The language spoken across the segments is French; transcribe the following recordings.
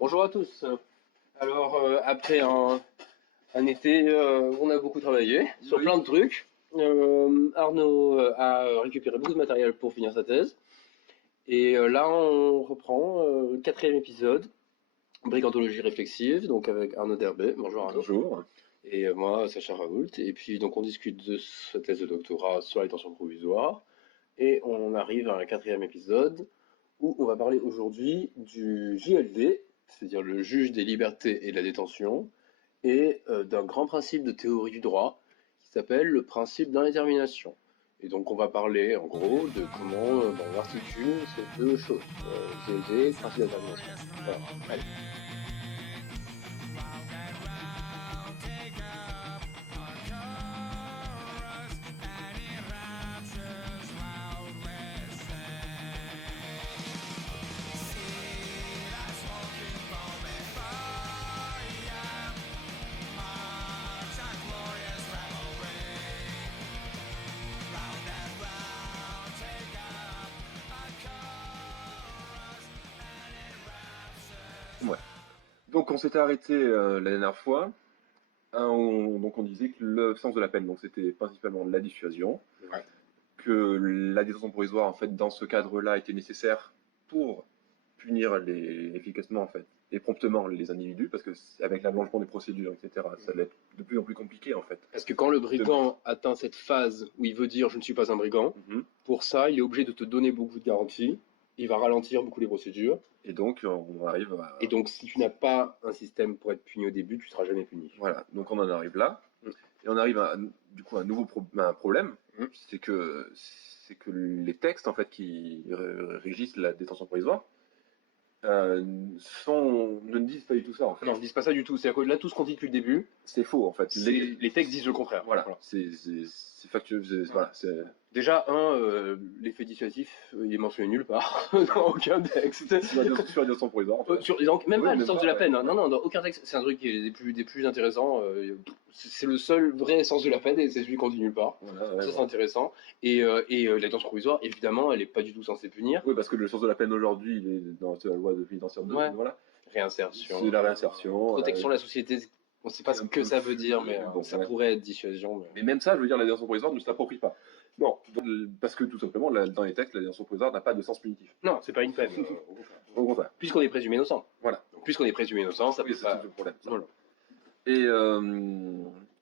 Bonjour à tous. Alors, après un été, on a beaucoup travaillé sur Oui. plein de trucs. Arnaud a récupéré beaucoup de matériel pour finir sa thèse. Et là, on reprend le quatrième épisode, Brigandologie réflexive, donc avec Arnaud Derbet. Bonjour Arnaud. Bonjour. Et moi, Sacha Raoult. Et puis, donc, on discute de sa thèse de doctorat sur la détention provisoire. Et on arrive à un quatrième épisode où on va parler aujourd'hui du JLD, c'est-à-dire le juge des libertés et de la détention, et d'un grand principe de théorie du droit qui s'appelle le principe d'indétermination. Et donc on va parler en gros de comment on articule ces deux choses, JLD, principe d'indétermination. Voilà, allez. Ouais. Donc on s'était arrêté la dernière fois. Donc on disait que le sens de la peine, donc c'était principalement la dissuasion, Ouais. que la détention provisoire, en fait, dans ce cadre-là, était nécessaire pour punir efficacement, en fait, et promptement les individus, parce que avec l'allongement des procédures, etc., ça allait être de plus en plus compliqué, en fait. Parce que quand le brigand atteint cette phase où il veut dire je ne suis pas un brigand, pour ça il est obligé de te donner beaucoup de garanties, il va ralentir beaucoup les procédures. Et donc on arrive à... Et donc, si tu n'as pas un système pour être puni au début, tu seras jamais puni. Voilà, donc on en arrive là. Et on arrive à, du coup, à un nouveau un problème, c'est que les textes, en fait, qui régissent la détention provisoire, ne disent pas du tout ça, en fait. Non, ils disent pas ça du tout. C'est-à-dire que là, tout ce qu'on dit depuis le début, C'est faux, en fait. les textes disent le contraire. Voilà, c'est factueux. Voilà, Déjà, l'effet dissuasif, il est mentionné nulle part, dans aucun texte. sur la détention provisoire, en fait. Même Oui, pas le même sens pas, de la ouais. peine, hein. Non, non, dans aucun texte. C'est un truc qui est des plus intéressants. C'est le seul vrai sens de la peine et c'est celui qu'on dit nulle part. Voilà, ouais, Ça, c'est ouais. intéressant. Et la détention provisoire, évidemment, elle est pas du tout censée punir. Oui, parce que le sens de la peine aujourd'hui, il est dans la loi de pénitentiaire 2, Ouais. voilà. Réinsertion. C'est la réinsertion. Protection de la société. On sait pas ce que ça veut dire, mais bon, ça ouais. pourrait être dissuasion. Mais même ça, je veux dire, la détention provisoire ne s'approprie pas. Non. Parce que tout simplement, dans les textes, la détention provisoire n'a pas de sens punitif. Non, c'est pas une peine. Au contraire. Puisqu'on est présumé innocent. Voilà. Donc, puisqu'on est présumé innocent, ça Oui, peut c'est pas. tout le problème. Ça. Voilà.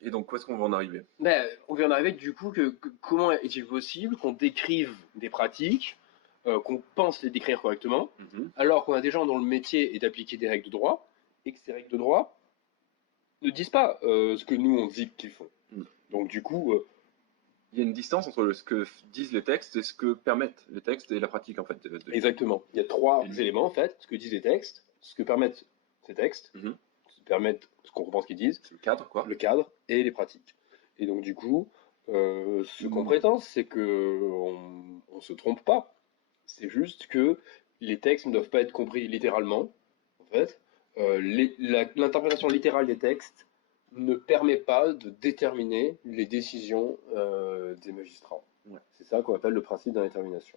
Et donc, où est-ce qu'on va en arriver? Ben, on vient d'arriver du coup que comment est-il possible qu'on décrive des pratiques, qu'on pense les décrire correctement, alors qu'on a des gens dont le métier est d'appliquer des règles de droit, et que ces règles de droit ne disent pas ce que nous on dit qu'ils font. Donc du coup, il y a une distance entre ce que disent les textes et ce que permettent les textes et la pratique, en fait. Exactement. Il y a trois éléments en fait, ce que disent les textes, ce que permettent ces textes, ce que permettent ce qu'on pense qu'ils disent, C'est le cadre, quoi. le cadre et les pratiques. Et donc du coup, ce qu'on prétend, c'est que on se trompe pas. C'est juste que les textes ne doivent pas être compris littéralement. En fait, l'interprétation littérale des textes ne permet pas de déterminer les décisions des magistrats. Ouais. C'est ça qu'on appelle le principe d'indétermination.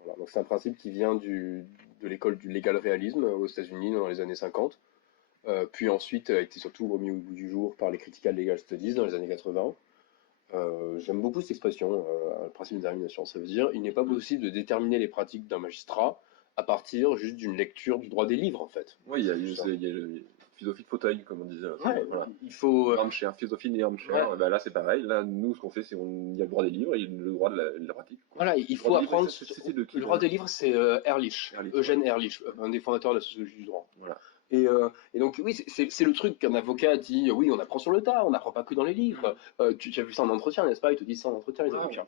Voilà. Donc c'est un principe qui vient de l'école du legal réalisme aux États-Unis dans les années 50. Puis ensuite a été surtout remis au bout du jour par les critical legal studies dans les années 80. J'aime beaucoup cette expression, le principe de détermination. Ça veut dire il n'est pas possible de déterminer les pratiques d'un magistrat à partir juste d'une lecture du droit des livres, en fait. Oui, il y a le philosophie de fauteuil, comme on disait. Ouais, voilà. il faut... Armchair, philosophie et armchair. Ouais. Ben là, c'est pareil. Là, nous, ce qu'on fait, c'est il y a le droit des livres et il y a le droit de la pratique. Voilà, il faut apprendre... Le droit des livres, c'est Ehrlich, Eugène Ehrlich, un des fondateurs de la sociologie du droit. Voilà. Et donc oui, c'est le truc qu'un avocat dit, oui, on apprend sur le tas, on n'apprend pas que dans les livres. Tu as vu ça en entretien, n'est-ce pas? Ils te disent ça en entretien, les avocats.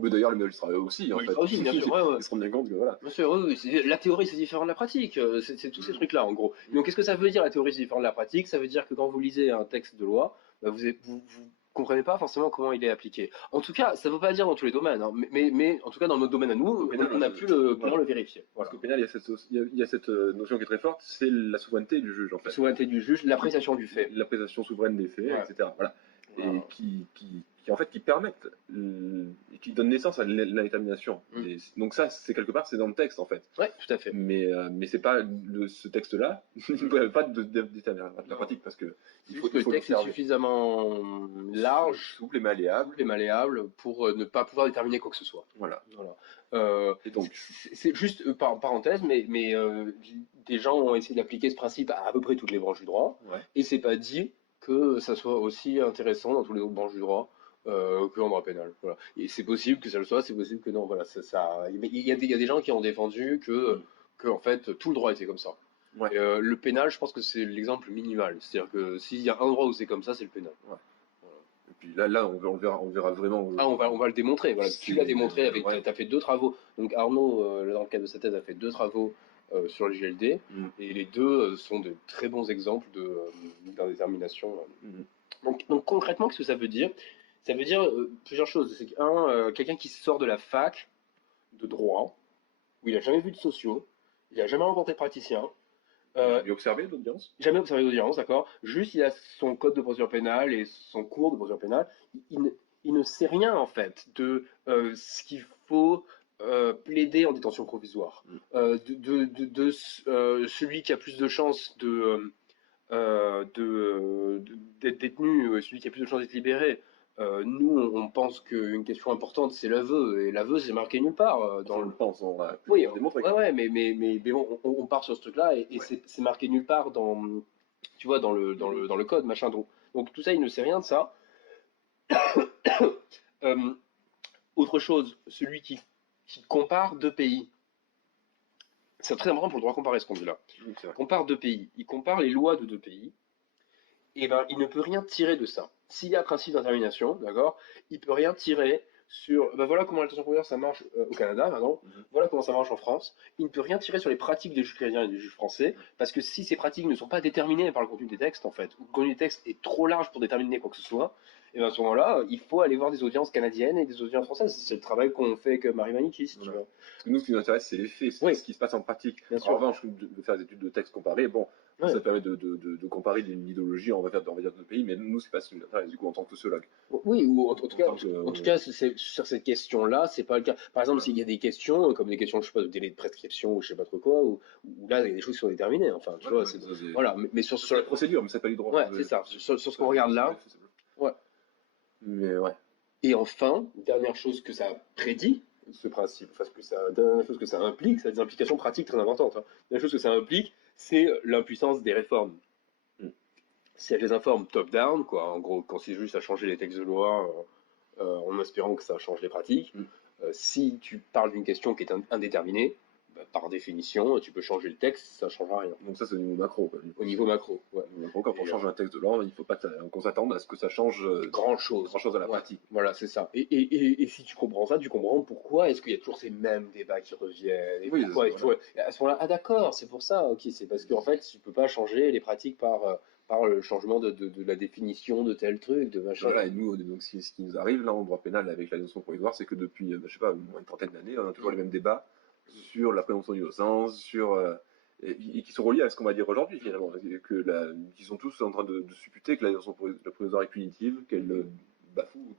Mais d'ailleurs, les magistrats aussi, en fait. Aussi, bien sûr, ouais. Ils se rendent bien compte que voilà. Bien sûr, oui, la théorie c'est différent de la pratique, c'est tous ces trucs-là en gros. Donc qu'est-ce que ça veut dire la théorie c'est différent de la pratique? Ça veut dire que quand vous lisez un texte de loi, bah, vous comprenez pas forcément comment il est appliqué. En tout cas, ça veut pas dire dans tous les domaines, hein, mais en tout cas dans notre domaine à nous, on a pu pouvoir le vérifier. Parce qu'au pénal, il y a cette notion qui est très forte, c'est la souveraineté du juge, en fait. La souveraineté du juge, l'appréciation du fait. L'appréciation souveraine des faits, etc. Voilà. Et qui qui permettent, qui donnent naissance à l'indétermination. Mm. Donc ça, c'est quelque part, c'est dans le texte en fait. Ouais, tout à fait. Mais c'est pas ce texte-là, il ne permet pas de déterminer la pratique parce que il faut que le texte est suffisamment large, souple et malléable pour ne pas pouvoir déterminer quoi que ce soit. Voilà. Et donc, c'est juste parenthèse, mais des gens ont essayé d'appliquer ce principe à peu près toutes les branches du droit, et c'est pas dit que ça soit aussi intéressant dans toutes les autres branches du droit que en droit pénal. Voilà. Et c'est possible que ça le soit, c'est possible que non. Voilà, il y a des gens qui ont défendu que en fait tout le droit était comme ça. Ouais. Et, le pénal, je pense que c'est l'exemple minimal. C'est-à-dire que s'il y a un droit où c'est comme ça, c'est le pénal. Ouais. Et puis là on verra vraiment. Ah, on va le démontrer. Voilà. Tu l'as démontré avec. Tu as fait 2 travaux. Donc Arnaud, dans le cadre de sa thèse, a fait 2 travaux sur le JLD. Et les 2 sont de très bons exemples d'indétermination. Donc concrètement, qu'est-ce que ça veut dire? Ça veut dire plusieurs choses. C'est quelqu'un qui sort de la fac de droit, où il n'a jamais vu de sociaux, il n'a jamais rencontré de praticien. Jamais observé d'audience. Jamais observé d'audience, d'accord. Juste, il a son code de procédure pénale et son cours de procédure pénale. Il ne sait rien, en fait, de ce qu'il faut plaider en détention provisoire. Celui qui a plus de chances d'être détenu, celui qui a plus de chances d'être libéré. Nous, on pense qu'une question importante, c'est l'aveu. Et l'aveu, c'est marqué nulle part. On le pense, on l'a oui, démontré. Ouais, mais on part sur ce truc-là et c'est marqué nulle part tu vois, dans le code, machin. Donc tout ça, il ne sait rien de ça. Autre chose, celui qui compare 2 pays. C'est très important pour le droit comparé, ce qu'on dit là. Compare 2 pays. Il compare les lois de 2 pays. Et ben, il ne peut rien tirer de ça. S'il y a principe d'intermination, d'accord, il peut rien tirer sur, ben voilà comment la détention provisoire ça marche au Canada, maintenant. Voilà comment ça marche en France. Il ne peut rien tirer sur les pratiques des juges canadiens et des juges français, parce que si ces pratiques ne sont pas déterminées par le contenu des textes, en fait, ou le contenu des textes est trop large pour déterminer quoi que ce soit, et ben à ce moment-là, il faut aller voir des audiences canadiennes et des audiences françaises. C'est le travail qu'on fait avec Marie Manichi, si tu veux. Parce que nous, ce qui nous intéresse, c'est les faits, c'est ce qui se passe en pratique. En revanche, de faire des études de texte comparés, bon, ça permet de comparer une idéologie, on va dire, de pays, mais nous, c'est pas ce qui nous intéresse, du coup, en tant que sociologue. Oui, ou en tout cas, sur cette question-là, c'est pas le cas. Par exemple, s'il y a des questions, comme des questions, je sais pas, de délai de prescription ou je sais pas trop quoi, où là, il y a des choses qui sont déterminées. Enfin, tu vois, voilà. Mais sur la procédure, mais c'est pas du droit. Ouais, c'est ça. Sur ce qu'on regarde là. Ouais. Mais ouais. Et enfin, dernière chose que ça prédit, ce principe, dernière chose que ça implique, ça a des implications pratiques très importantes. Dernière chose que ça implique, c'est l'impuissance des réformes. Si elles les informent top-down, quoi, en gros, quand c'est juste à changer les textes de loi en espérant que ça change les pratiques, si tu parles d'une question qui est indéterminée, par définition, tu peux changer le texte, ça ne changera rien. Donc ça, c'est au niveau macro. Quoi. Au niveau macro, ouais. Quand on change un texte de loi, il ne faut pas qu'on s'attende à ce que ça change grand-chose à la pratique. Voilà, c'est ça. Et si tu comprends ça, tu comprends pourquoi est-ce qu'il y a toujours ces mêmes débats qui reviennent. Et pourquoi à ce moment-là, ah d'accord, c'est pour ça, ok, c'est parce qu'en fait, tu ne peux pas changer les pratiques par le changement de la définition de tel truc, de machin. Voilà, et nous, donc, ce qui nous arrive là en droit pénal avec la détention provisoire, c'est que depuis, je sais pas, une trentaine d'années, on a toujours les mêmes débats sur la présomption d'innocence, et qui sont reliés à ce qu'on va dire aujourd'hui finalement, qui sont tous en train de supputer que la détention provisoire est punitive, qu'elle bafoue,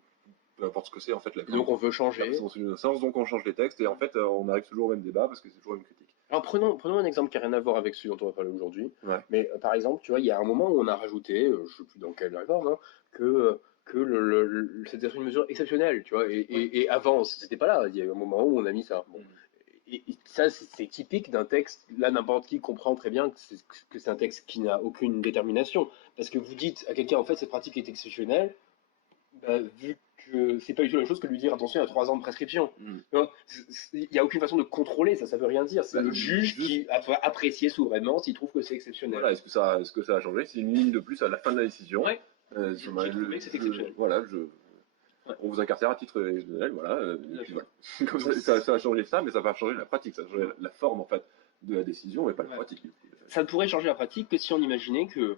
peu importe ce que c'est en fait. Donc on veut changer. La présomption d'innocence, donc on change les textes, et en fait on arrive toujours au même débat parce que c'est toujours une critique. Alors prenons un exemple qui n'a rien à voir avec celui dont on va parler aujourd'hui. Ouais. Mais par exemple, tu vois, il y a un moment où on a rajouté, je ne sais plus dans quelle réforme, que c'était une mesure exceptionnelle, tu vois. Et avant, c'était pas là. Il y a eu un moment où on a mis ça. Bon. Et ça, c'est typique d'un texte. Là, n'importe qui comprend très bien que c'est un texte qui n'a aucune détermination. Parce que vous dites à quelqu'un, en fait, cette pratique est exceptionnelle, vu que c'est pas du tout la même chose que lui dire attention, il y a 3 ans de prescription. Il n'y a aucune façon de contrôler ça, ça veut rien dire. C'est le juge qui va apprécier souverainement s'il trouve que c'est exceptionnel. Voilà, est-ce que ça a changé? C'est une ligne de plus à la fin de la décision. Ouais. J'ai trouvé que c'est exceptionnel. Voilà, on vous incarcère à titre exceptionnel, voilà. Comme ça a changé ça, mais ça va changer la pratique, ça va changer la forme en fait de la décision, mais pas la pratique. Ça ne pourrait changer la pratique que si on imaginait que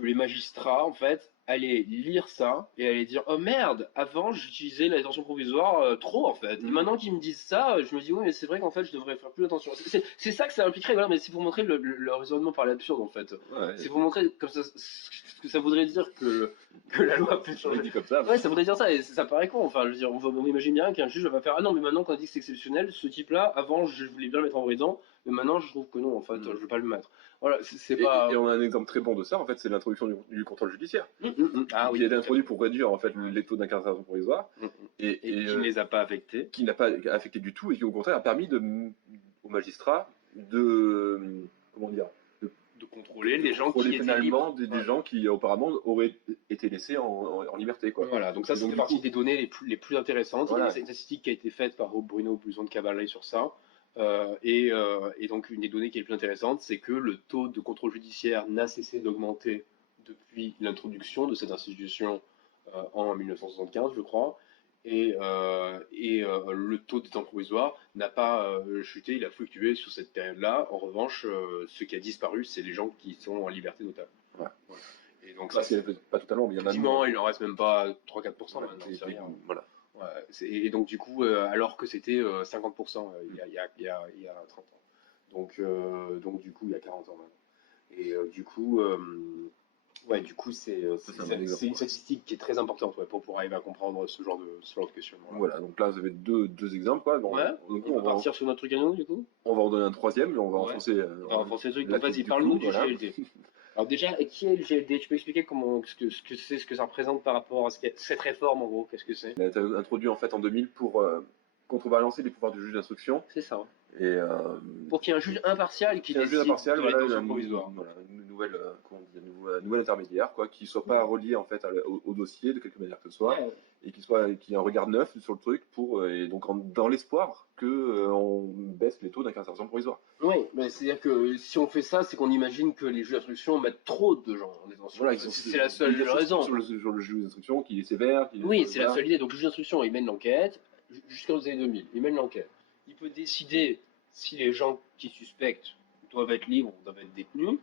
les magistrats, en fait, allait lire ça et allait dire oh merde, avant j'utilisais la détention provisoire trop en fait. Et maintenant qu'ils me disent ça, je me dis oui mais c'est vrai qu'en fait je devrais faire plus attention. C'est ça que ça impliquerait, voilà, mais c'est pour montrer le raisonnement par l'absurde en fait. Ouais, C'est pour montrer comme ça ce que ça voudrait dire que la loi peut changer. dit comme ça. Ouais, ça voudrait dire ça et ça paraît con. Enfin, je veux dire, on imagine bien qu'un juge va faire ah non mais maintenant qu'on a dit que c'est exceptionnel, ce type-là, avant je voulais bien le mettre en prison, mais maintenant je trouve que non en fait, je veux pas le mettre. Voilà, c'est pas. Et on a un exemple très bon de ça, en fait, c'est l'introduction du contrôle judiciaire. Ah Qui oui. a été introduit pour réduire en fait les taux d'incarcération provisoire Et qui ne les a pas affectés. qui n'a pas affecté du tout et qui au contraire a permis aux magistrats de comment dire De contrôler les gens contrôler qui étaient pénalement libres. des gens qui auparavant auraient été laissés en liberté quoi. Voilà, donc ça Et c'est du partie coup, des données les plus intéressantes. voilà. Il y a une statistique qui a été faite par Bruno Buisson de Cavalerie sur ça. Et donc une des données qui est les plus intéressantes, c'est que le taux de contrôle judiciaire n'a cessé d'augmenter depuis l'introduction de cette institution en 1975, je crois. Le taux de détention provisoire n'a pas chuté, il a fluctué sur cette période-là. En revanche, ce qui a disparu, c'est les gens qui sont en liberté notable. Ouais. Voilà. Et donc ça, c'est pas totalement, mais il y en a effectivement, il en reste même pas 3-4% voilà, maintenant, c'est rien. voilà. Ouais, et donc du coup, alors que c'était 50% il y a 30 ans. Donc du coup, il y a 40 ans maintenant. Et du coup, ouais, du coup, c'est une statistique qui est très importante ouais, pour pouvoir arriver à comprendre ce genre de questionnement. Voilà, donc là vous avez deux exemples quoi. Bon, Ouais, donc, on va partir sur notre truc à nous du coup. on va en donner un troisième et on va Ouais. enfoncer. On va enfoncer le truc. la Donc vas-y, tête du parle-nous clou, du voilà. GLD. Alors déjà, qui est le GLD? Tu peux expliquer ce que c'est, ce que ça représente par rapport à cette réforme en gros? Qu'est-ce que c'est? Il a été introduit en fait en 2000 pour contrebalancer les pouvoirs du juge d'instruction. C'est ça. Et Pour qu'il y ait un juge impartial qui décide impartial, de voilà, la détention provisoire. voilà, une nouvelle, comment on dit, une nouvelle intermédiaire, quoi, qui soit pas relié en fait au dossier de quelque manière que ce soit, Ouais. et qui ait un regard neuf sur le truc et donc dans l'espoir que on baisse les taux d'incarcération provisoire. Oui, mais c'est-à-dire que si on fait ça, c'est qu'on imagine que les juges d'instruction mettent trop de gens en détention. Voilà, c'est la seule raison. Sur le juge d'instruction, qui est sévère. Oui, c'est la seule idée. Donc le juge d'instruction, il mène l'enquête jusqu'aux années 2000. Il mène l'enquête. Il peut décider si les gens qui suspectent doivent être libres ou doivent être détenus.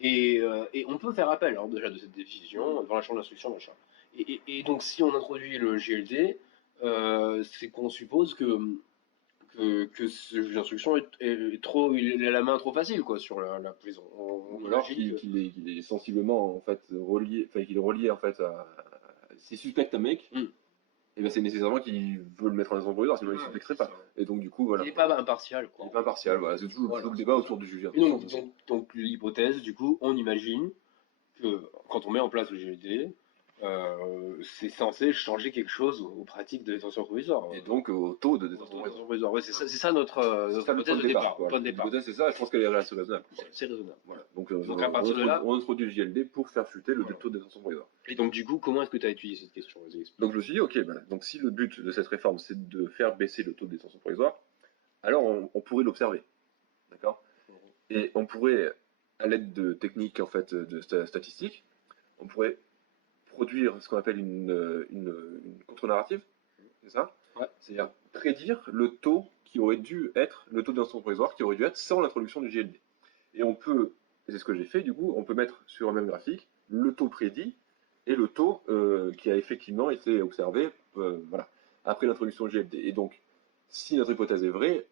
Et on peut faire appel alors, déjà de cette décision devant la chambre d'instruction, machin. Et donc si on introduit le GLD, c'est qu'on suppose que ce juge d'instruction est trop, il a la main trop facile quoi sur la prison. Ou alors qu'il est sensiblement en fait relié, enfin qu'il est relié en fait à s'il suspecte un mec, et ben c'est nécessairement qu'il veut le mettre en détention provisoire, sinon il ne suspecterait pas. Et donc du coup voilà. Il n'est pas impartial quoi. Il n'est pas impartial, voilà. C'est toujours le débat autour du juge. Et donc l'hypothèse, du coup, on imagine que quand on met en place le GLD, c'est censé changer quelque chose aux pratiques de détention provisoire. Et donc au taux de détention provisoire. Ouais, c'est ça notre hypothèse de départ. L'hypothèse c'est ça, je pense qu'elle est assez raisonnable. C'est raisonnable. Voilà. Donc à partir de là, on introduit le GLD pour faire chuter le taux de détention provisoire. Et donc du coup, comment est-ce que tu as étudié cette question? Donc je me suis dit, ok, donc si le but de cette réforme c'est de faire baisser le taux de détention provisoire, alors on pourrait l'observer. D'accord. Et on pourrait, à l'aide de techniques en fait de statistiques, on pourrait produire ce qu'on appelle une contre-narrative, c'est ça? Ouais. C'est-à-dire prédire le taux qui aurait dû être, le taux de détention provisoire qui aurait dû être sans l'introduction du GLD. Et on peut, et c'est ce que j'ai fait du coup, on peut mettre sur un même graphique le taux prédit et le taux qui a effectivement été observé voilà, après l'introduction du GLD. Et donc, si notre hypothèse est vraie,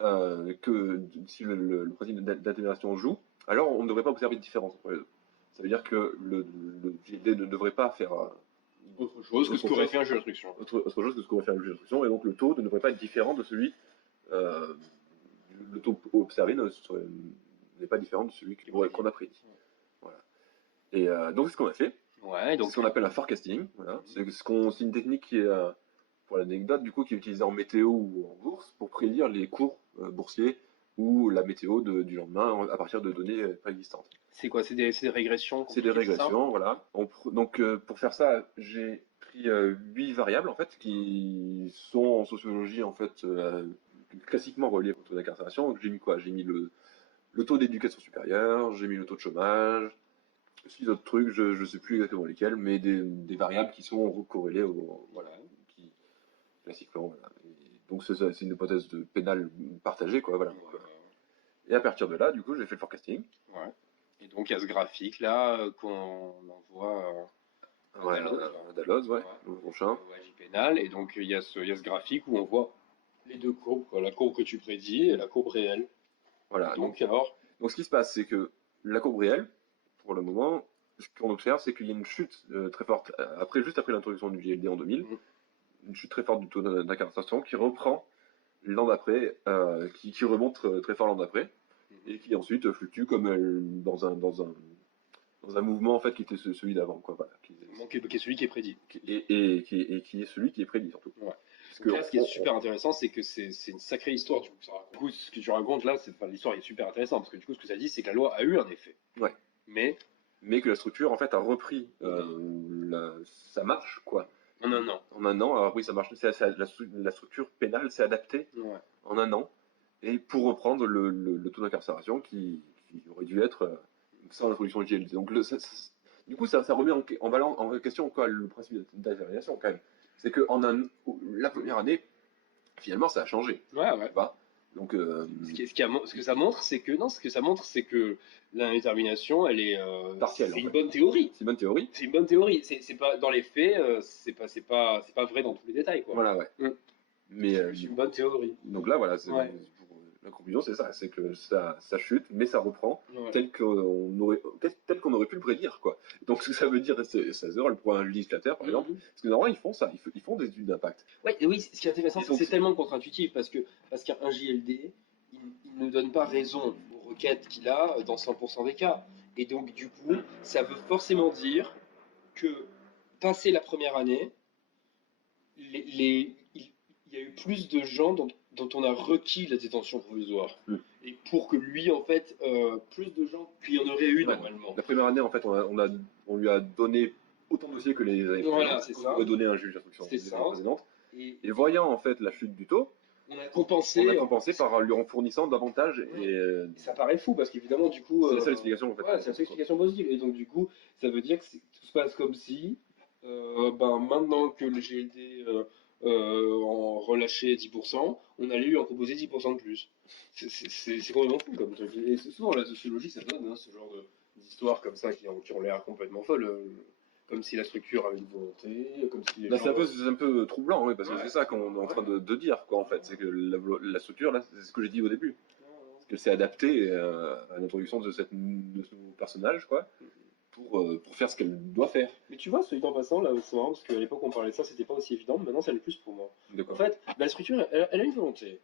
que si le principe d'atténuation joue, alors on ne devrait pas observer de différence entre les deux. Ça veut dire que le GLD ne devrait pas faire autre chose que ce qu'aurait fait un juge d'instruction. Autre chose que ce qu'aurait fait un juge d'instruction, et donc le taux ne devrait pas être différent de celui. Le taux observé n'est pas différent de celui qu'on a prédit. Voilà. Et donc c'est ce qu'on a fait. Ouais, donc c'est ce qu'on appelle un forecasting. Voilà. C'est une technique qui est, pour l'anecdote, du coup, qui est utilisée en météo ou en bourse pour prédire les cours boursiers ou la météo du lendemain à partir de données préexistantes. C'est quoi? C'est des régressions? C'est des régressions, voilà. Donc pour faire ça, j'ai pris 8 variables en fait qui sont en sociologie en fait classiquement reliées au taux d'incarcération. Donc j'ai mis quoi? J'ai mis le taux d'éducation supérieure, j'ai mis le taux de chômage, 6 autres trucs, je ne sais plus exactement lesquels, mais des variables qui sont corrélées voilà, classiquement. Voilà. Donc c'est une hypothèse de pénal partagée, quoi. Voilà. Et à partir de là, du coup, j'ai fait le forecasting. Ouais. Et donc il y a ce graphique là qu'on envoie Ouais, Dalloz, ouais, Ouais. le prochain. Agi pénal, et donc il y a ce graphique où on voit les deux courbes, quoi, la courbe que tu prédis et la courbe réelle. Voilà. Donc alors, Donc ce qui se passe, c'est que la courbe réelle, pour le moment, ce qu'on observe, c'est qu'il y a une chute très forte, juste après l'introduction du JLD en 2000, mm, une chute très forte du taux d'incarcération qui reprend l'an d'après, qui remonte très fort l'an d'après, et qui ensuite fluctue comme dans un mouvement en fait qui était celui d'avant, quoi. Voilà, qui est celui qui est prédit. qui est celui qui est prédit surtout. Ouais. Parce Donc que là, ce qui est super intéressant, c'est que c'est une sacrée histoire. Du coup, ce que tu racontes là, enfin, l'histoire est super intéressante parce que du coup, ce que ça dit, c'est que la loi a eu un effet. ouais. Mais Mais que la structure en fait a repris sa marche, quoi. en un an. En un an, alors oui, ça marche. La structure pénale s'est adaptée Ouais. en un an, et pour reprendre le taux d'incarcération qui aurait dû être sans l'introduction du GLD. Donc du coup, ça remet en question quoi, le principe d'alternation quand même. C'est que la première année, finalement, ça a changé. Ouais, ouais. Tu vois. Donc, Ce que ça montre, c'est que non, ce que ça montre, c'est que l'indétermination, elle est, partielle. c'est En une fait. bonne théorie. C'est une bonne théorie. C'est une bonne théorie. C'est pas dans les faits, c'est pas vrai dans tous les détails, quoi. Voilà, ouais. Mm. Mais C'est une bonne théorie. donc là, voilà, Ouais. la conclusion, c'est ça, c'est que ça chute, mais ça reprend Ouais. tel qu'on aurait pu le prédire, quoi. Donc ce que ça veut dire, ça se rôle pour un législateur, par exemple, parce que normalement ils font ça, ils font des études d'impact. Ouais, et oui, ce qui est intéressant, Ils ont- c'est tellement contre-intuitif parce qu'un JLD, il ne donne pas raison aux requêtes qu'il a dans 100% des cas. Et donc, du coup, ça veut forcément dire que, passé la première année, il y a eu plus de gens dont on a requis la détention provisoire. Mm. Et pour que lui, en fait, plus de gens qu'il y en aurait eu Ouais. normalement. La première année, en fait, on lui a donné autant de dossiers que les années Voilà, précédentes, c'est qu'on ça. aurait donné à un juge d'instruction C'est les ça. années précédentes. Et Et voyant en fait la chute du taux, on a compensé. on a compensé par lui en fournissant davantage. Ouais. Et Ça paraît fou parce qu'évidemment, du coup. c'est la seule explication en fait. Ouais, c'est la seule explication possible. Et donc, du coup, ça veut dire que tout se passe comme si, ben, maintenant que le GLD en relâchait 10%, on allait lui en proposer 10% de plus. C'est complètement fou comme truc. Et c'est souvent la sociologie, ça donne ce genre d'histoires comme ça qui ont l'air complètement folles. Comme si la structure avait une volonté, comme si les Là, gens. c'est un peu troublant, oui, parce que Ouais. c'est ça qu'on est en train de dire, quoi, en fait. C'est que la structure, là, c'est ce que j'ai dit au début. Parce qu'elle s'est adaptée à l'introduction de ce nouveau personnage, quoi, pour faire ce qu'elle doit faire. Mais tu vois, celui en passant, là, c'est marrant parce qu'à l'époque on parlait de ça, c'était pas aussi évident, mais maintenant ça l'est plus pour moi. De En quoi. fait, la structure, elle a une volonté.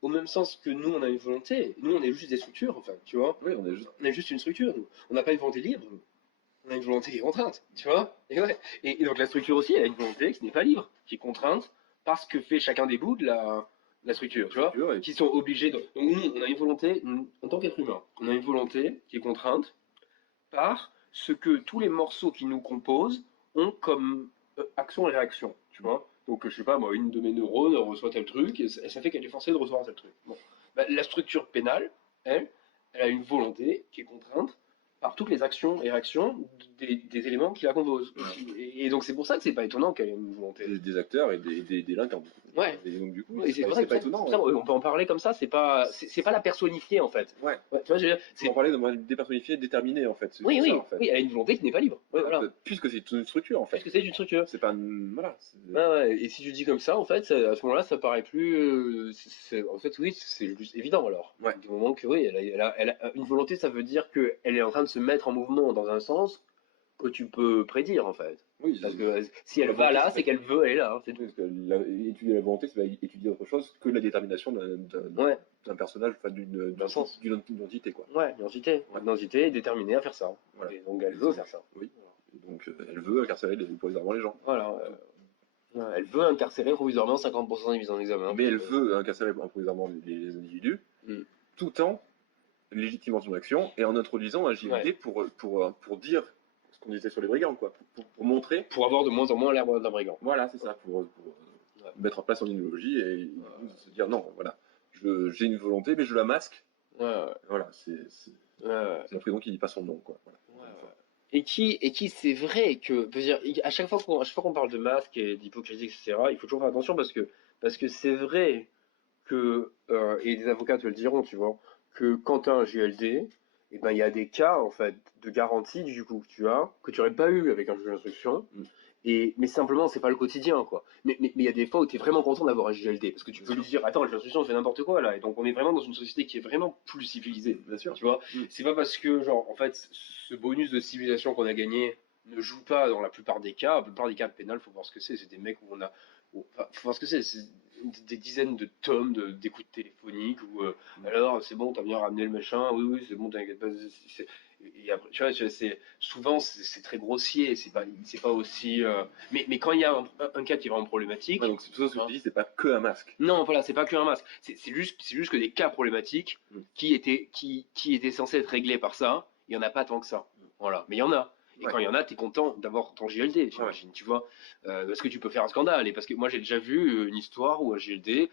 Au même sens que nous, on a une volonté. Nous, on est juste des structures, enfin, tu vois. Oui, on est juste. On est juste une structure, nous. On n'a pas une volonté libre, nous. On a une volonté qui est contrainte, tu vois. Et, ouais. Et donc la structure aussi, elle a une volonté qui n'est pas libre, qui est contrainte parce que fait chacun des bouts de la structure, tu vois. Et Qui sont obligés de. Donc nous, on a une volonté, en tant qu'être humain, on a une volonté qui est contrainte par ce que tous les morceaux qui nous composent ont comme action et réaction, tu vois. Donc, je sais pas, moi, une de mes neurones reçoit tel truc, et ça fait qu'elle est forcée de recevoir tel truc. Bon. Bah, la structure pénale, elle a une volonté qui est contrainte par toutes les actions et réactions des éléments qui la composent. Ouais. Et donc, c'est pour ça que c'est pas étonnant qu'elle ait une volonté. des acteurs et des délinquants. Ouais. Et donc, du coup, Ouais, c'est pas étonnant. on peut en parler comme ça, c'est pas la personnifier en fait. Ouais. Tu vois, je veux dire, On en parlait de dépersonnifié, déterminé, en fait. oui, C'est oui, ça, en fait. oui, elle a une volonté qui n'est pas libre. Ouais, Voilà. puisque c'est une structure, en fait. Parce que c'est une structure. C'est pas. Voilà. Ouais, ouais. Et si tu dis comme ça, en fait, à ce moment-là, ça paraît plus. En fait, oui, c'est juste évident alors. Ouais. Du moment que oui, elle a une volonté, ça veut dire qu'elle est en train de se mettre en mouvement dans un sens que tu peux prédire en fait. Oui, Parce que si elle la va volonté, là, c'est c'est qu'elle veut aller là. Hein, c'est tout. parce que étudier la volonté, c'est étudier autre chose que la détermination Ouais, d'un personnage, enfin d'un sens. d'une identité, quoi. Ouais, l'identité. Ouais. L'identité est déterminée à faire ça. Voilà. Et donc elle veut faire ça. Oui. Donc elle veut incarcérer provisoirement les gens. Voilà. Ouais, elle veut incarcérer provisoirement 50% des mises en examen. Mais elle veut incarcérer provisoirement les individus, tout en légitimant son action et en introduisant un JLD pour dire ce qu'on disait sur les brigands, quoi. Pour montrer. Pour avoir de moins en moins l'air d'un brigand. Voilà, c'est ça, pour mettre en place son idéologie et se dire non, voilà, j'ai une volonté, mais je la masque. Ouais. Voilà, c'est la prison qui dit pas son nom, quoi. Voilà. Et qui c'est vrai que, veux dire, à chaque fois qu'on parle de masque et d'hypocrisie, etc., il faut toujours faire attention parce que c'est vrai que, et des avocats te le diront, tu vois, que quand tu as un GLD, et ben il y a des cas en fait de garantie du coup que tu aurais pas eu avec un juge d'instruction. Mm. Mais simplement, c'est pas le quotidien, quoi. Mais il y a des fois où tu es vraiment content d'avoir un JLD, parce que tu Bien peux lui sûr. dire, attends, le juge d'instruction fait n'importe quoi, là. Et donc, on est vraiment dans une société qui est vraiment plus civilisée, Bien sûr. tu vois. Mm. C'est pas parce que, genre, en fait, ce bonus de civilisation qu'on a gagné ne joue pas dans la plupart des cas. La plupart des cas pénals, faut voir ce que c'est. C'est des mecs où enfin, faut voir ce que c'est. C'est des dizaines de tomes d'écoutes téléphoniques, ou alors, c'est bon, t'as bien ramené le machin, oui, oui, c'est bon, t'inquiète pas. Et après, tu vois, souvent, c'est très grossier, c'est pas aussi. Mais quand il y a un cas qui est vraiment problématique, Ouais, donc tout ça, ce que hein, tu dis, c'est pas que un masque. non, voilà, c'est pas qu'un masque. C'est juste que des cas problématiques Mm. qui étaient censés être réglés par ça, il y en a pas tant que ça. Voilà, mais il y en a. Et Ouais. quand il y en a, t'es content d'avoir ton JLD, Ouais. j'imagine, tu vois. Parce que tu peux faire un scandale. Et parce que moi, j'ai déjà vu une histoire où un JLD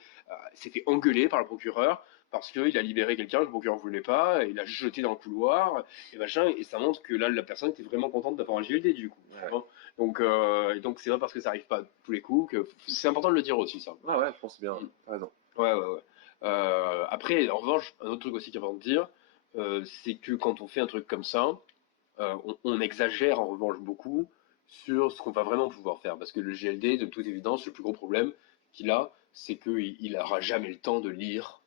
s'est fait engueuler par le procureur parce qu'il a libéré quelqu'un que le procureur voulait pas, et il l'a jeté dans le couloir, et machin, et ça montre que là, la personne était vraiment contente d'avoir un JLD, du coup. Ouais. Hein. Donc c'est pas parce que ça arrive pas tous les coups que c'est important de le dire aussi, ça. Ouais, ouais, je pense bien. Mm. T'as raison. Ouais, ouais, ouais. Après, en revanche, un autre truc aussi qu'il est important de dire, c'est que quand on fait un truc comme ça, on exagère en revanche beaucoup sur ce qu'on va vraiment pouvoir faire. Parce que le GLD, de toute évidence, le plus gros problème qu'il a, c'est qu'il n'aura jamais le temps de lire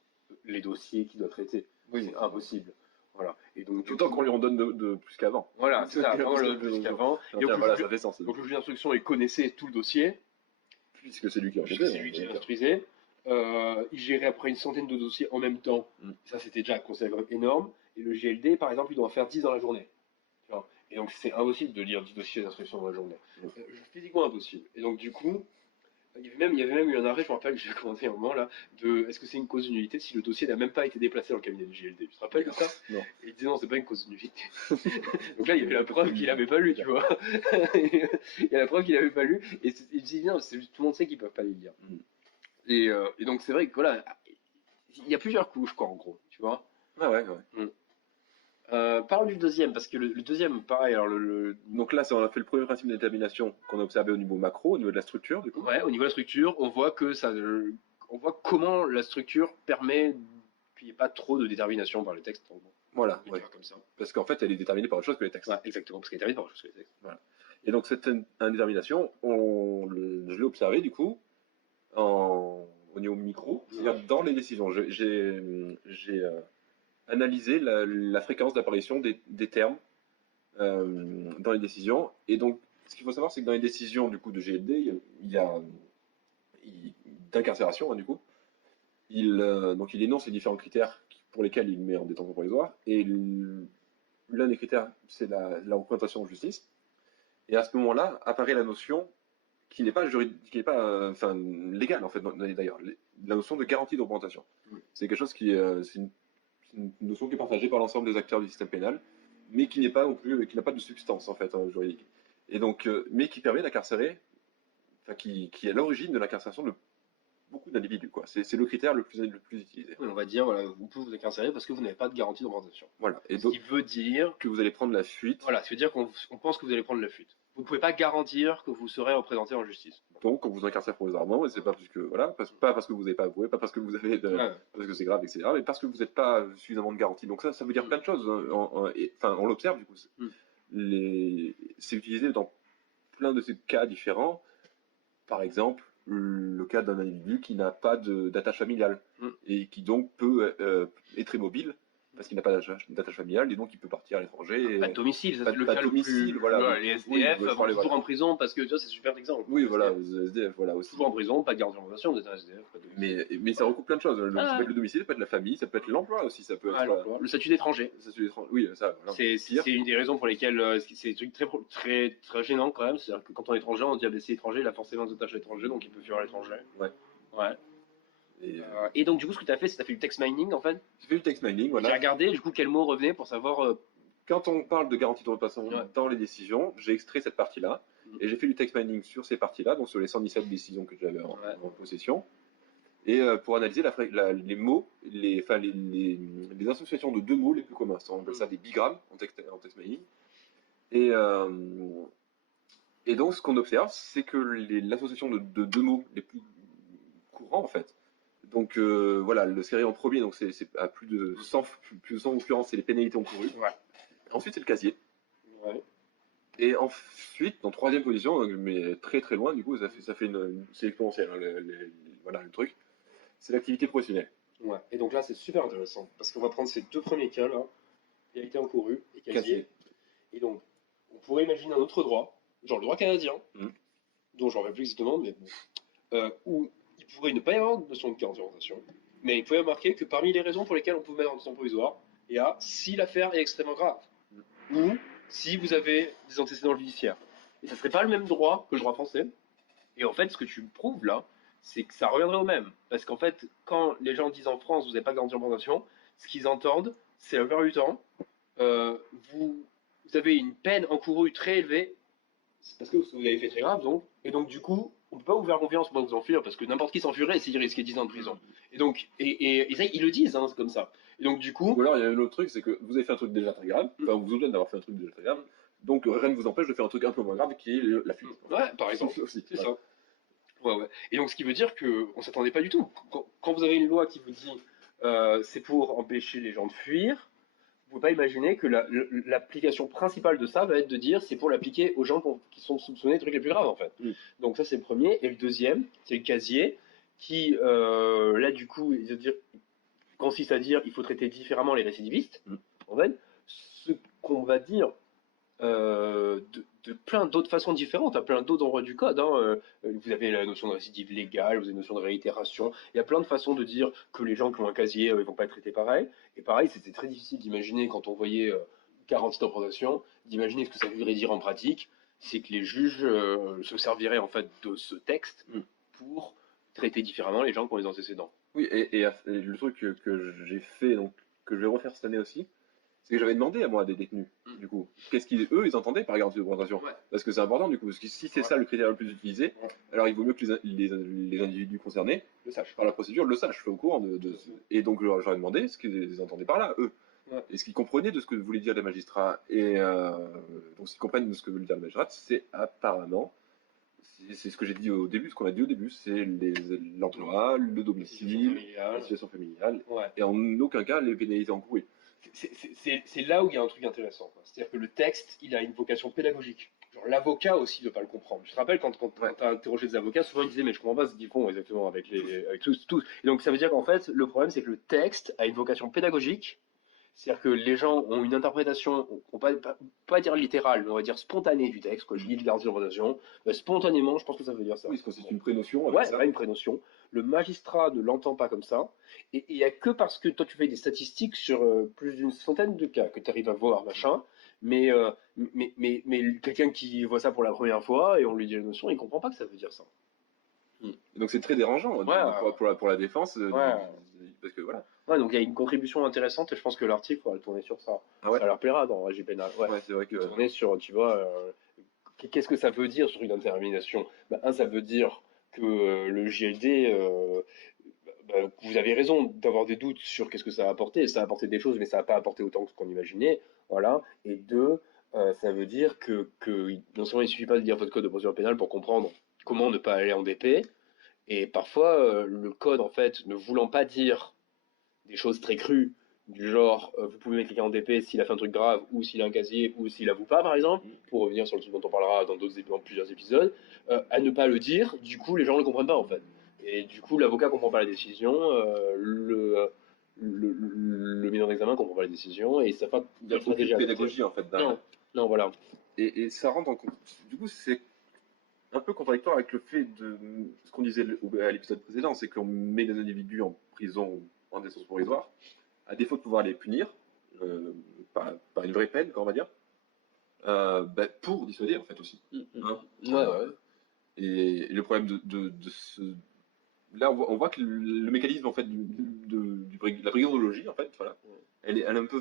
les dossiers qu'il doit traiter. Oui. C'est impossible. Voilà. Et donc, du D'autant coup, qu'on lui en donne de plus qu'avant. voilà, c'est ça, vraiment le Plus plus qu'avant. qu'avant. Et Tiens, voilà, ça fait sens. donc le juge d'instruction, il connaissait tout le dossier, Puisque c'est lui qui a puisque enquêté. c'est lui qui l'instruisait. Il gérait après une centaine de dossiers en même temps. Mm. Ça, c'était déjà considéré énorme. Et le GLD, par exemple, il doit en faire 10 dans la journée. Tu vois. Et donc, c'est impossible de lire 10 dossiers d'instruction dans la journée. Mm. Physiquement impossible. Et donc, du coup, il y avait même eu un arrêt, je me rappelle que j'ai commenté un moment là, de est-ce que c'est une cause de nullité si le dossier n'a même pas été déplacé dans le cabinet du GLD. Tu te rappelles de ça? Non. Et il disait non, c'est pas une cause de nullité. Donc là, il y avait la preuve qu'il avait pas lu, tu vois. Il y a la preuve qu'il avait pas lu. Et il disait non, tout le monde sait qu'ils peuvent pas les lire. Mm. Et donc, c'est vrai que voilà, il y a plusieurs couches, quoi, en gros, tu vois. Ah ouais, ouais. Parle du deuxième, parce que le deuxième, pareil, alors Donc là, on a fait le premier principe de détermination qu'on a observé au niveau macro, au niveau de la structure, du coup. ouais, au niveau de la structure, on voit que ça, on voit comment la structure permet qu'il n'y ait pas trop de détermination par les textes, en gros. Voilà, On peut ouais. dire comme ça. Parce qu'en fait, elle est déterminée par autre chose que les textes. Ouais, exactement, parce qu'elle est déterminée par autre chose que les textes. Voilà. Et donc, cette indétermination, je l'ai observée, du coup, au niveau micro, c'est-à-dire dans les décisions. J'ai analysé la fréquence d'apparition des termes dans les décisions. Et donc, ce qu'il faut savoir, c'est que dans les décisions du coup de GLD, il y a d'incarcération, hein, du coup. Donc, il énonce les différents critères pour lesquels il met en détention provisoire. Et l'un des critères, c'est la représentation en justice. Et à ce moment-là, apparaît la notion qui n'est pas juridique, qui n'est pas enfin légale en fait d'ailleurs, la notion de garantie de représentation. C'est quelque chose c'est une notion qui est partagée par l'ensemble des acteurs du système pénal, mais qui n'est pas non plus, qui n'a pas de substance en fait juridique. Et donc, mais qui permet d'incarcérer, enfin qui est à l'origine de l'incarcération de beaucoup d'individus quoi. C'est le critère le plus utilisé. Oui, on va dire, voilà, vous pouvez vous incarcérer parce que vous n'avez pas de garantie de représentation. Voilà. Et Ce donc, qui veut dire que vous allez prendre la fuite. voilà, ce qui veut dire qu'on pense que vous allez prendre la fuite. Vous ne pouvez pas garantir que vous serez représenté en justice. Donc, on vous incarcère provisoirement, et c'est pas plus que voilà, pas parce que vous n'avez pas avoué, pas parce que vous avez Ouais. parce que c'est grave, etc., mais parce que vous n'êtes pas suffisamment de garantie. Donc ça veut dire plein de choses. Enfin, on l'observe du coup. C'est utilisé dans plein de ces cas différents. Par exemple, le cas d'un individu qui n'a pas d'attache familiale et qui donc peut être immobile parce qu'il n'a pas d'attache familiale et donc il peut partir à l'étranger. Pas de domicile, ça Pas c'est de- le pas cas de le domicile, plus. voilà. Les Oui, SDF je vont parlais, toujours voilà. en prison parce que tu vois, c'est un super exemple. Oui, Les voilà, SDF. les SDF, voilà aussi. Toujours en prison, pas de garantie de représentation, vous êtes un SDF, pas de domicile. Mais ça recoupe plein de choses. Donc, Ah, ça peut ouais. être le domicile, ça peut être la famille, ça peut être l'emploi aussi, ça peut Ouais, être. l'emploi. Le statut d'étranger. Oui, ça, voilà. C'est une des raisons pour lesquelles c'est des trucs très, très gênants quand même. C'est-à-dire que quand on est étranger, on dit ah ben c'est étranger, il a forcément des attaches à l'étranger, donc il peut fuir à l'étranger. Ouais. Ouais. Et Et donc du coup, ce que tu as fait, c'est que tu as fait du text mining en fait. j'ai fait du text mining, J'ai voilà. regardé du coup quel mot revenait pour savoir. Quand on parle de garantie de représentation Ouais. dans les décisions, j'ai extrait cette partie-là et j'ai fait du text mining sur ces parties-là, donc sur les 117 décisions que j'avais en possession. Et pour analyser les mots, les associations de deux mots les plus communs. On appelle ça des bigrammes en text mining. Et donc, ce qu'on observe, c'est que l'association de deux mots les plus courants, en fait, Donc voilà, le sérieux en premier, donc c'est à plus de 100 occurrences, c'est les pénalités encourues. Ouais. Ensuite, c'est le casier. Ouais. Et ensuite, en troisième position, mais très très loin, du coup, ça fait c'est exponentiel, hein, voilà le truc, c'est l'activité professionnelle. Ouais. Et donc là, c'est super intéressant parce qu'on va prendre ces deux premiers cas là, pénalité encourue et casier. Casier. Et donc, on pourrait imaginer un autre droit, genre le droit canadien, Mhm. dont j'en rappelle plus exactement, mais bon, où il pourrait ne pas y avoir de notion de garantie de représentation, mais il pourrait marquer que parmi les raisons pour lesquelles on peut mettre en détention provisoire, il y a si l'affaire est extrêmement grave, ou si vous avez des antécédents judiciaires. Et ça serait pas le même droit que le droit français. Et en fait, ce que tu prouves là, c'est que ça reviendrait au même. Parce qu'en fait, quand les gens disent en France, vous n'avez pas de garantie de représentation, ce qu'ils entendent, c'est la plupart du temps, euh, vous, vous avez une peine encourue très élevée, c'est parce que vous avez fait très grave, donc, et donc du coup, on peut pas vous faire confiance pour vous enfuir, parce que n'importe qui s'enfuirait s'il risquait 10 ans de prison. Et donc, et ça, ils le disent, hein, c'est comme ça. Et donc du coup, Ou alors, il y a un autre truc, c'est que vous avez fait un truc déjà très grave, enfin, vous vous souvenez d'avoir fait un truc déjà très grave, donc rien ne vous empêche de faire un truc un peu moins grave qui est la fuite. ouais, par exemple, Aussi. c'est ça. Ouais, ouais. Et donc, ce qui veut dire qu'on s'attendait pas du tout. Quand vous avez une loi qui vous dit c'est pour empêcher les gens de fuir, vous pouvez pas imaginer que l'application principale de ça va être de dire c'est pour l'appliquer aux gens qui sont soupçonnés des trucs les plus graves en fait. Mm. Donc ça c'est le premier. Et le deuxième, c'est le casier qui là du coup consiste à dire il faut traiter différemment les récidivistes. Mm. En fait, ce qu'on va dire de plein d'autres façons différentes, à plein d'autres endroits du code. Hein. Vous avez la notion de récidive légale, vous avez la notion de réitération. Il y a plein de façons de dire que les gens qui ont un casier, ils vont pas être traités pareil. Et pareil, c'était très difficile d'imaginer quand on voyait 40 interprétations, d'imaginer ce que ça voudrait dire en pratique. C'est que les juges se serviraient en fait de ce texte pour traiter différemment les gens qui ont les antécédents. Oui, et le truc que j'ai fait, donc, que je vais refaire cette année aussi, c'est que j'avais demandé à moi des détenus, du coup, qu'est-ce qu'ils, eux, ils entendaient par garantie de représentation. Ouais. Parce que c'est important, du coup, parce que si c'est ça le critère le plus utilisé, alors il vaut mieux que les individus concernés, Le sachent. par la procédure, le sachent, au courant Et donc, j'aurais demandé ce qu'ils entendaient par là, eux. Ouais. Et ce qu'ils comprenaient de ce que voulaient dire les magistrats. Et donc, ce qu'ils comprennent de ce que veulent dire les magistrats, c'est apparemment, c'est ce que j'ai dit au début, ce qu'on a dit au début, c'est l'emploi, le domicile, la situation familiale, Ouais. et en aucun cas les pénalités encourues. C'est là où il y a un truc intéressant. C'est-à-dire que le texte, il a une vocation pédagogique. Genre, l'avocat aussi ne doit pas le comprendre. Je te rappelle, quand tu as interrogé des avocats, souvent ils disaient mais je comprends pas ce qu'ils font exactement avec tous. Et donc ça veut dire qu'en fait, le problème c'est que le texte a une vocation pédagogique. C'est-à-dire que les gens ont une interprétation, on va pas dire littérale, mais on va dire spontanée du texte. Quand je lis le gardien de représentation, spontanément, je pense que ça veut dire ça. Oui, parce que c'est une prénotion. Ouais, ça. pas une prénotion. Le magistrat ne l'entend pas comme ça. Et il n'y a que parce que toi, tu fais des statistiques sur plus d'une centaine de cas que tu arrives à voir, machin. Mais quelqu'un qui voit ça pour la première fois et on lui dit la notion, il comprend pas que ça veut dire ça. Et donc c'est très dérangeant pour la défense, parce que voilà. Ouais, donc il y a une contribution intéressante et je pense que l'article, on va le tourner sur ça. Ah ouais. Ça leur plaira dans Régime pénal. Ouais, c'est vrai que. Tourner sur, tu vois, qu'est-ce que ça veut dire sur une intermination? Ça veut dire que le JLD, vous avez raison d'avoir des doutes sur qu'est-ce que ça a apporté. Ça a apporté des choses, mais ça n'a pas apporté autant que ce qu'on imaginait. Voilà. Et deux, ça veut dire que non seulement il ne suffit pas de lire votre code de procédure pénale pour comprendre comment ne pas aller en DP, et parfois le code, en fait, ne voulant pas dire des choses très crues, du genre vous pouvez mettre quelqu'un en DP s'il a fait un truc grave, ou s'il a un casier, ou s'il avoue pas, par exemple, pour revenir sur le truc dont on parlera dans plusieurs épisodes, à ne pas le dire, du coup les gens ne le comprennent pas en fait. Et du coup l'avocat comprend pas la décision, le mis en examen comprend pas la décision, et ça pas il y a beaucoup de pédagogie en fait. Non, non, voilà. Et ça rentre en compte. Du coup, c'est un peu contradictoire avec le fait de ce qu'on disait à l'épisode précédent, c'est qu'on met des individus en prison ou en détention provisoire, à défaut de pouvoir les punir, par une vraie peine, on va dire, pour dissuader en fait aussi. Hein. Ouais. Et le problème de ce... Là, on voit que le mécanisme en fait de la brigandonologie, en fait, voilà, elle est un peu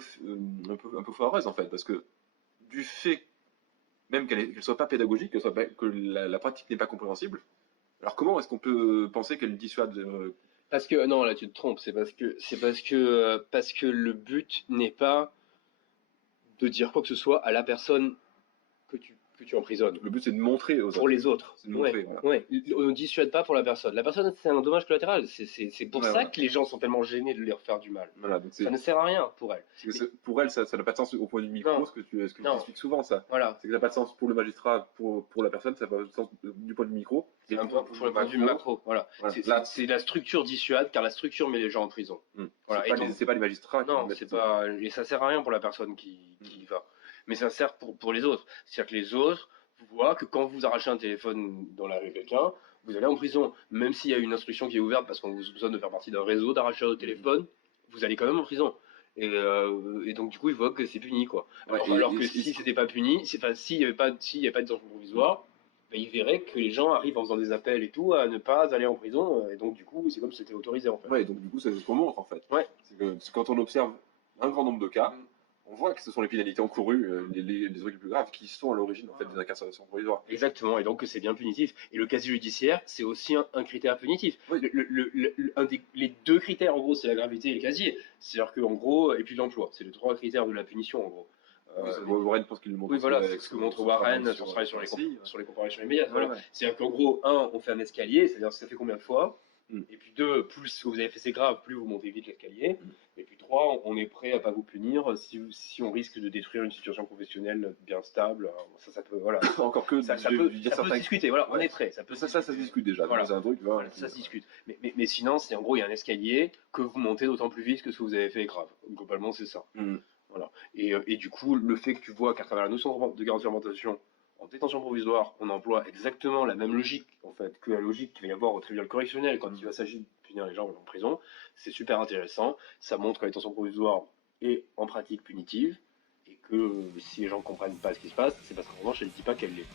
foireuse en fait, parce que du fait même qu'elle soit pas pédagogique, que la pratique n'est pas compréhensible, alors comment est-ce qu'on peut penser qu'elle dissuade Parce que non, là tu te trompes. Parce que le but n'est pas de dire quoi que ce soit à la personne que que tu emprisonnes. Le but, c'est de montrer aux Pour autres. les autres. C'est de montrer, Ouais, voilà. ouais. On ne dissuade pas pour la personne. La personne, c'est un dommage collatéral. C'est pour Ouais, ça voilà. que les gens sont tellement gênés de leur faire du mal. Voilà, donc Ça ne sert à rien pour elle. parce que pour elle, ça n'a pas de sens au point du micro, Non. ce que tu Non. expliques souvent, ça. Voilà. C'est que ça n'a pas de sens pour le magistrat, pour la personne, ça n'a pas de sens du point de micro. C'est un peu pour le point de vue macro. Voilà. Là, C'est la structure dissuade, car la structure met les gens en prison. Voilà. C'est pas les magistrats Non, qui mettent c'est pas. Et ça sert à rien pour la personne qui y va. Mais ça sert pour les autres. C'est-à-dire que les autres voient que quand vous arrachez un téléphone dans la rue de quelqu'un, vous allez en prison. Même s'il y a une instruction qui est ouverte parce qu'on vous soupçonne de faire partie d'un réseau d'arracheurs de téléphone, vous allez quand même en prison. Et donc du coup, ils voient que c'est puni, quoi. Alors que si c'était pas puni, s'il y avait pas de détention provisoire, ben, ils verraient que les gens arrivent en faisant des appels et tout à ne pas aller en prison. Et donc du coup, c'est comme si c'était autorisé en fait. Ouais, donc du coup, c'est ce qu'on montre en fait. Ouais. C'est que quand on observe un grand nombre de cas, on voit que ce sont les pénalités encourues, les trucs les plus graves, qui sont à l'origine en fait des incarcérations provisoires. Exactement, et donc que c'est bien punitif. Et le casier judiciaire, c'est aussi un critère punitif. Oui. Les deux critères, en gros, c'est la gravité et le casier. C'est-à-dire qu'en gros, et puis l'emploi, c'est les trois critères de la punition, en gros. Warren pense qu'il le montre. Oui, voilà, c'est ce que montre Warren sur travail sur les comparaisons immédiates. Ouais, Voilà. ouais. C'est-à-dire qu'en gros, on fait un escalier, c'est-à-dire ça fait combien de fois. Et puis deux, plus vous avez fait c'est grave, plus vous montez vite l'escalier. Et puis trois, on est prêt à pas vous punir si on risque de détruire une situation professionnelle bien stable. Ça peut, voilà. Encore que ça peut se discuter, voilà, on est prêt. Ça se discute déjà. Voilà. C'est un truc. Voilà, ça se discute. Mais sinon, c'est en gros, il y a un escalier que vous montez d'autant plus vite que ce que vous avez fait est grave. Globalement, c'est ça. Voilà. Et du coup, le fait que tu vois qu'à travers la notion de garantie d'augmentation, en détention provisoire, on emploie exactement la même logique en fait que la logique qu'il va y avoir au tribunal correctionnel quand il va s'agir de punir les gens en prison. C'est super intéressant. Ça montre que la détention provisoire est en pratique punitive et que si les gens ne comprennent pas ce qui se passe, c'est parce qu'en revanche, elle ne dit pas qu'elle l'est.